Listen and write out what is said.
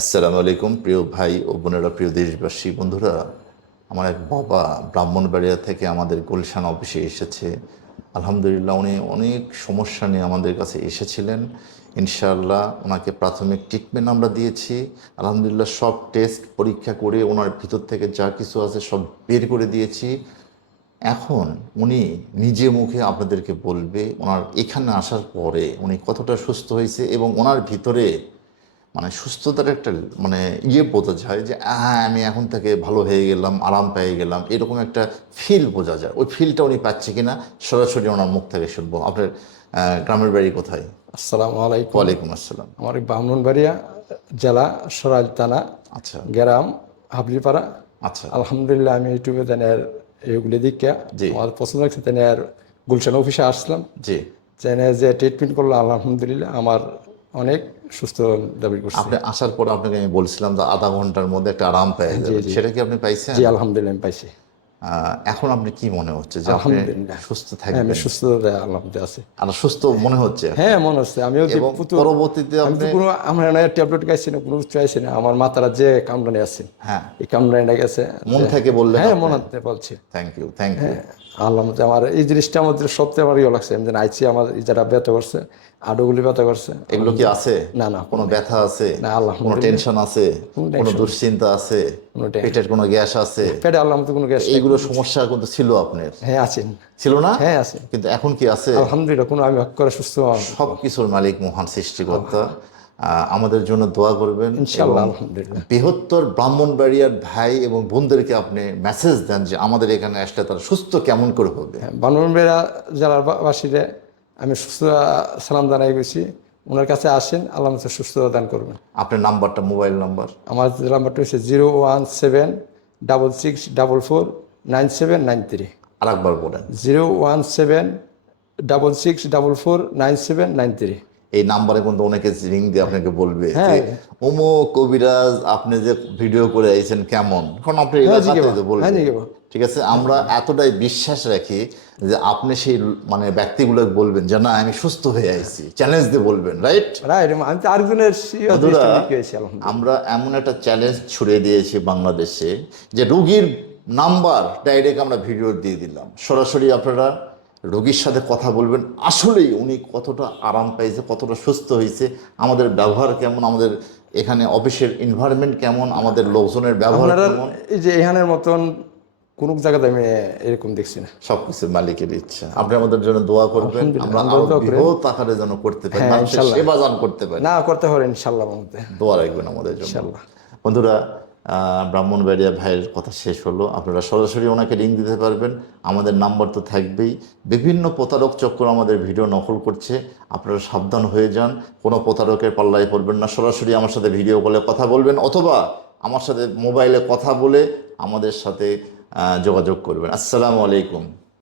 আসসালামু আলাইকুম, প্রিয় ভাই ও বোনেরা, প্রিয় দেশবাসী, বন্ধুরা। আমার এক বাবা ব্রাহ্মণবাড়িয়া থেকে আমাদের গুলশান অফিসে এসেছে। আলহামদুলিল্লাহ, উনি অনেক সমস্যা নিয়ে আমাদের কাছে এসেছিলেন। ইনশাআল্লাহ, ওনাকে প্রাথমিক ট্রিটমেন্ট আমরা দিয়েছি। আলহামদুলিল্লাহ, সব টেস্ট পরীক্ষা করে ওনার ভিতর থেকে যা কিছু আছে সব বের করে দিয়েছি। এখন উনি নিজে মুখে আপনাদেরকে বলবে, ওনার এখানে আসার পরে উনি কতটা সুস্থ হয়েছে এবং ওনার ভিতরে মানে সুস্থতার একটা মানে ইয়ে বোঝা যায় যে হ্যাঁ আমি এখন থেকে ভালো হয়ে গেলাম আরাম পেয়ে গেলাম। এরকম একটা ফিল বোঝা যায়। ওই ফিলটা উনি পাচ্ছে কিনা সরাসরি ওনার মুখ থেকে শুনব। আপনার গ্রামের বাড়ি কোথায়? আসসালামু আলাইকুম। ওয়ালাইকুম আসসালাম। আমার এই ব্রাহ্মণবাড়িয়া জেলা সরাইল থানা আচ্ছা। গ্রাম হাবলিপাড়া। আচ্ছা। আলহামদুলিল্লাহ আমি ইউটিউবে তেনের এগুলি দিকে। আমার পছন্দ লাগছে তেনের গুলশান অফিসে আসলাম। জি। তেনে যে ট্রিটমেন্ট করল আলহামদুলিল্লাহ আমার অনেক সুস্থ দাবি করছে। আপনি আসার পর আপনাকে আমি বলছিলাম যে আধা ঘণ্টার মধ্যে একটা আরাম যাবে সেটা কি আপনি পাইছেন? জি আলহামদুলিল্লাহ আমি পাইছি। এখন আপনি কি মনে হচ্ছে যে আপনি সুস্থ হ্যাঁ থাকবেন? আমি সুস্থ আলহামদুলিল্লাহ আছে। আর সুস্থ মনে হচ্ছে? হ্যাঁ মনে হচ্ছে। আমিও যে পরবর্তীতে আপনি কোনো আমার না ট্যাবলেট খাইছি না কোনো কিছু খাইছি না। আমার মাতারা যে কামড়ানি আছে হ্যাঁ। এই কামড়ানিটা গেছে। মন থেকে বললে হ্যাঁ মনে হতে বলছি। Thank you thank you Allah মতে আমার এই জিনিসটা আমাদের সবচেয়ে আমার ইয়ে লাগছে। যেন আইছি আমার যারা ব্যথা করছে আডুগুলি ব্যথা করছে। এগুলো কি আছে? না না কোনো ব্যথা আছে? না আল্লাহ কোনো টেনশন আছে? কোনো দুশ্চিন্তা আছে? পেটের কোনো গ্যাস আছে? পেটে আল্লাহ কোনো গ্যাস এইগুলো সমস্যা কিন্তু ছিল আপনার। হ্যাঁ আছেন ছিল না? হ্যাঁ আছে। কিন্তু এখন কি আছে? আলহামদুলিল্লাহ কোনো আমি হক করে সুস্থ। সব কিছুর মালিক মহান সৃষ্টিকর্তা। আমাদের জন্য দোয়া করবেন বৃহত্তর ব্রাহ্মণবাড়িয়ার ভাই এবং বোনদেরকে আপনি মেসেজ দেন যে আমাদের এখানে আসলে তারা সুস্থ কেমন করে হবে। হ্যাঁ বানরবেড়া জেলার বাসীরে আমি সুস্থ সালাম জানাই গেছি ওনার কাছে আসেন আল্লাহ সুস্থ দান করবেন। আপনার নাম্বারটা মোবাইল নাম্বার? আমার নাম্বারটা হচ্ছে zero one seven double six double four nine seven nine three. আরেকবার বলেন। Zero one seven double six double four nine seven nine three. এই নাম্বারে কিন্তু অনেকে রিং দিয়ে আপনাকে বলবে হ্যাঁ। ওমো কবিরাজ আপনি যে ভিডিও করে আইছেন কেমন? কারণ আপনি বলবেন। হ্যাঁ ঠিক আছে? আমরা এতটাই বিশ্বাস রাখি যে আপনি সেই মানে ব্যক্তিগুলো বলবেন যে না আমি সুস্থ হয়ে আইছি। চ্যালেঞ্জ দিয়ে বলবেন রাইট রাইট আমি তো আরেকজনের আমরা এমন একটা চ্যালেঞ্জ ছুড়ে দিয়েছি বাংলাদেশে যে রুগীর নাম্বার ডাইরেক্ট আমরা ভিডিও দিয়ে দিলাম। সরাসরি আপনারা রোগীর সাথে কথা বলবেন। আসলেই উনি কতটা আরাম পাইছে কতটা সুস্থ হয়েছে আমাদের ব্যবহার কেমন আমাদের এখানে অফিসের এনভায়রনমেন্ট কেমন আমাদের লোকজনের ব্যবহার কেমন। এই যে এখানের মতন কোন জায়গাতে আমি এরকম দেখছি না। সবকিছু মালিকের ইচ্ছা। আপনি আমাদের জন্য দোয়া করবেন আমরা আরও বৃহৎ আকারে যেন করতে পারি হ্যাঁ, সেবা দান করতে পারি। না করতে পারে ইনশাল্লাহ মধ্যে। দোয়া রাখবেন আমাদের জন্য। ইনশাল্লাহ। বন্ধুরা ব্রাহ্মণবাড়িয়া ভাইয়ের কথা শেষ হলো। আপনারা সরাসরি ওনাকে লিঙ্ক দিতে পারবেন। আমাদের নাম্বার তো থাকবেই। বিভিন্ন প্রতারক চক্র আমাদের ভিডিও নকল করছে। আপনারা সাবধান হয়ে যান। কোনো প্রতারকের পাল্লায় পড়বেন না। সরাসরি আমার সাথে ভিডিও কলে কথা বলবেন অথবা আমার সাথে মোবাইলে কথা বলে আমাদের সাথে যোগাযোগ করবেন। আসসালামু আলাইকুম।